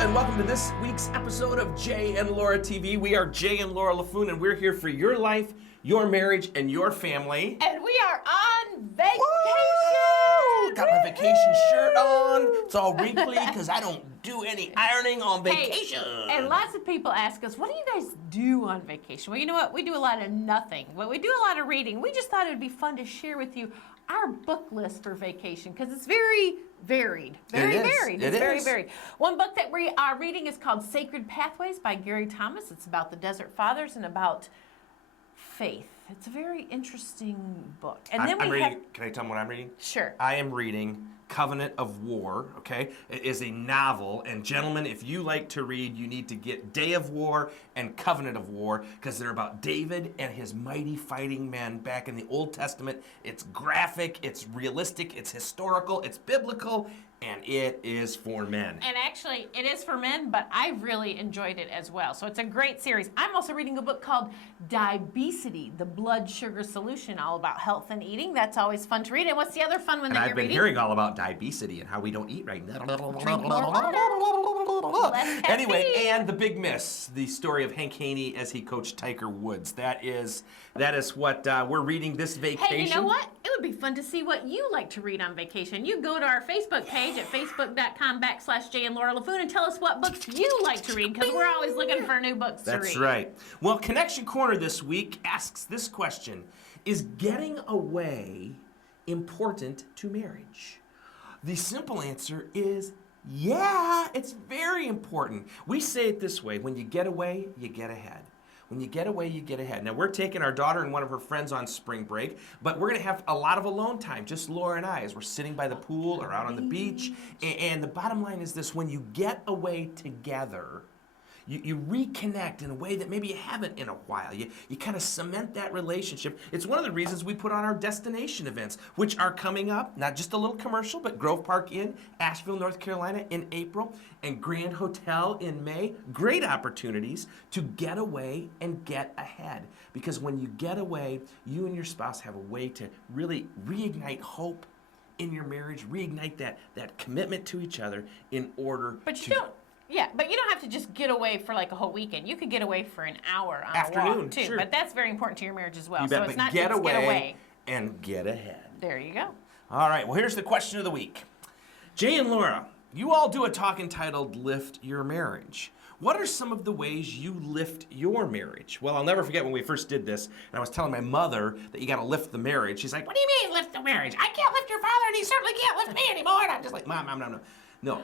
and welcome to this week's episode of Jay+Laura TV. We are Jay and Laura Laffoon, and we're here for your life, your marriage, and your family. And we are on vacation! Woo! Got my vacation shirt on. It's all wrinkly because I don't do any ironing on vacation. Hey, and lots of people ask us, what do you guys do on vacation? Well, you know what? We do a lot of nothing, but we do a lot of reading. We just thought it would be fun to share with you our book list for vacation because it's very varied. It's very varied. One book that we are reading is called Sacred Pathways by Gary Thomas. It's about the Desert Fathers and about faith. It's a very interesting book. And then I'm reading. Can I tell them what I'm reading? Sure. I am reading Covenant of War, okay? It is a novel, and gentlemen, if you like to read, you need to get Day of War and Covenant of War, because they're about David and his mighty fighting men back in the Old Testament. It's graphic, it's realistic, it's historical, it's biblical, and it is for men. And actually, it is for men, but I really enjoyed it as well. So it's a great series. I'm also reading a book called Diabesity, the Blood Sugar Solution, all about health and eating. That's always fun to read. And what's the other fun one that you're reading? I've been hearing all about diabesity and how we don't eat right. Drink more water. Anyway, and The Big Miss, the story of Hank Haney as he coached Tiger Woods. That is what we're reading this vacation. Hey, you know what? It would be fun to see what you like to read on vacation. You go to our Facebook page at facebook.com/Jay+Laura Laffoon and tell us what books you like to read, because we're always looking for new books to read. That's right. Well, Connection Corner this week asks this question: is getting away important to marriage? The simple answer is yeah, it's very important. We say it this way: when you get away, you get ahead. When you get away, you get ahead. Now, we're taking our daughter and one of her friends on spring break, but we're going to have a lot of alone time, just Laura and I, as we're sitting by the pool or out on the beach. And the bottom line is this: when you get away together, you reconnect in a way that maybe you haven't in a while. You kind of cement that relationship. It's one of the reasons we put on our destination events, which are coming up, not just a little commercial, but Grove Park Inn, Asheville, North Carolina in April, and Grand Hotel in May. Great opportunities to get away and get ahead. Because when you get away, you and your spouse have a way to really reignite hope in your marriage, reignite that commitment to each other in order But you don't have to just get away for like a whole weekend. You could get away for an hour on a walk too. Sure. But that's very important to your marriage as well. You bet, so it's not get just away get away and get ahead. There you go. All right, well, here's the question of the week. Jay and Laura, you all do a talk entitled Lift Your Marriage. What are some of the ways you lift your marriage? Well, I'll never forget when we first did this, and I was telling my mother that you got to lift the marriage. She's like, what do you mean lift the marriage? I can't lift your father, and he certainly can't lift me anymore. And I'm just like, Mom, no.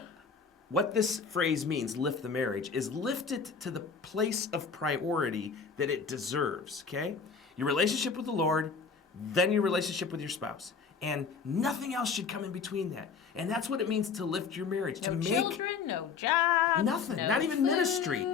What this phrase means, lift the marriage, is lift it to the place of priority that it deserves, okay? Your relationship with the Lord, then your relationship with your spouse. And nothing else should come in between that. And that's what it means to lift your marriage. No to make children, no job, nothing, no not even food. Ministry.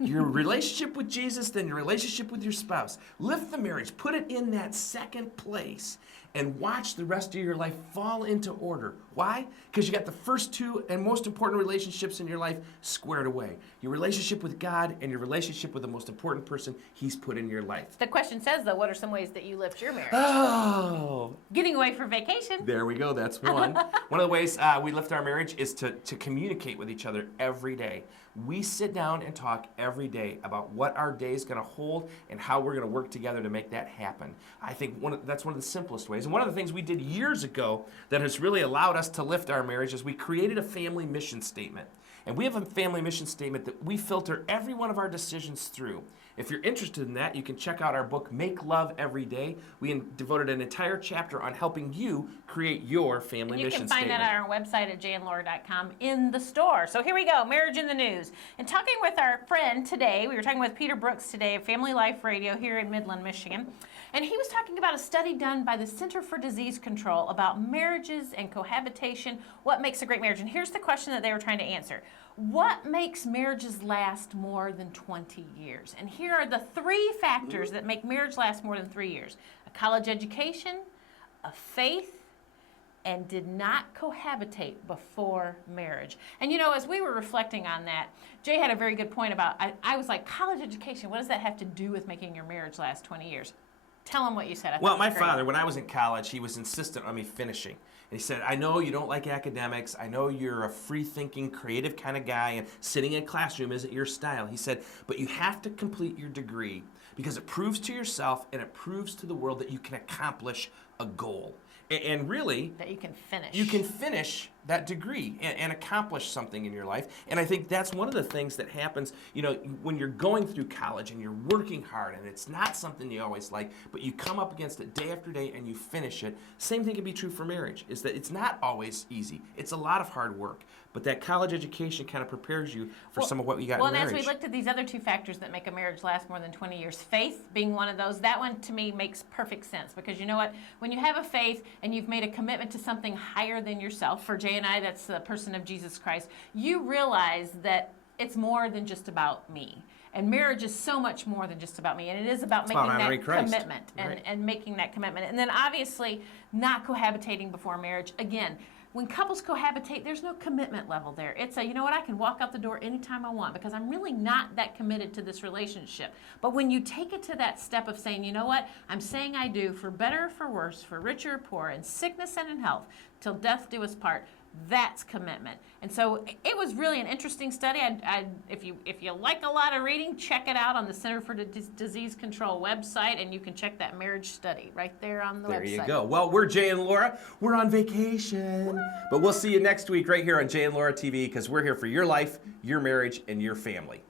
Your relationship with Jesus, then your relationship with your spouse. Lift the marriage, put it in that second place, and watch the rest of your life fall into order. Why? Because you got the first two and most important relationships in your life squared away. Your relationship with God and your relationship with the most important person He's put in your life. The question says, though, what are some ways that you lift your marriage? Oh. Getting away for vacation. There we go. That's one. One of the ways we lift our marriage is to communicate with each other every day. We sit down and talk every day about what our day is going to hold and how we're going to work together to make that happen. I think that's one of the simplest ways. And one of the things we did years ago that has really allowed us to lift our marriage is we created a family mission statement. And we have a family mission statement that we filter every one of our decisions through. If you're interested in that, you can check out our book, Make Love Every Day. We devoted an entire chapter on helping you create your family mission statement. You can find that on our website at jayandlaura.com in the store. So here we go, marriage in the news. And talking with our friend today, we were talking with Peter Brooks today of Family Life Radio here in Midland, Michigan. And he was talking about a study done by the Center for Disease Control about marriages and cohabitation, what makes a great marriage. And here's the question that they were trying to answer. What makes marriages last more than 20 years? And here are the three factors that make marriage last more than 3 years. A college education, a faith, and did not cohabitate before marriage. And you know, as we were reflecting on that, Jay had a very good point about, I was like, college education, what does that have to do with making your marriage last 20 years? Tell them what you said. I thought Well, it my was great. father, when I was in college, he was insistent on me finishing. And he said, I know you don't like academics. I know you're a free-thinking, creative kind of guy, and sitting in a classroom isn't your style. He said, but you have to complete your degree because it proves to yourself and it proves to the world that you can accomplish a goal. And really, That you can finish. you can finish that degree and accomplish something in your life. And I think that's one of the things that happens, you know, when you're going through college and you're working hard and it's not something you always like, but you come up against it day after day and you finish it. Same thing can be true for marriage, is that it's not always easy. It's a lot of hard work. But that college education kind of prepares you for some of what you got Well, in and marriage. as we looked at these other two factors that make a marriage last more than 20 years, faith being one of those, that one to me makes perfect sense. Because you know what? When you have a faith and you've made a commitment to something higher than yourself, for Jay and I, that's the person of Jesus Christ, you realize that it's more than just about me. And marriage is so much more than just about me. And it is about making about honoring that Christ. commitment Right. and making that commitment. And then obviously not cohabitating before marriage. Again, when couples cohabitate, there's no commitment level there. It's a, you know what, I can walk out the door anytime I want because I'm really not that committed to this relationship. But when you take it to that step of saying, you know what, I'm saying I do for better or for worse, for richer or poor, in sickness and in health, till death do us part, that's commitment. And so it was really an interesting study. If you like a lot of reading, check it out on the Center for Disease Control website, and you can check that marriage study right there on the website. There you go. Well, we're Jay and Laura. We're on vacation. But we'll see you next week right here on Jay and Laura TV because we're here for your life, your marriage, and your family.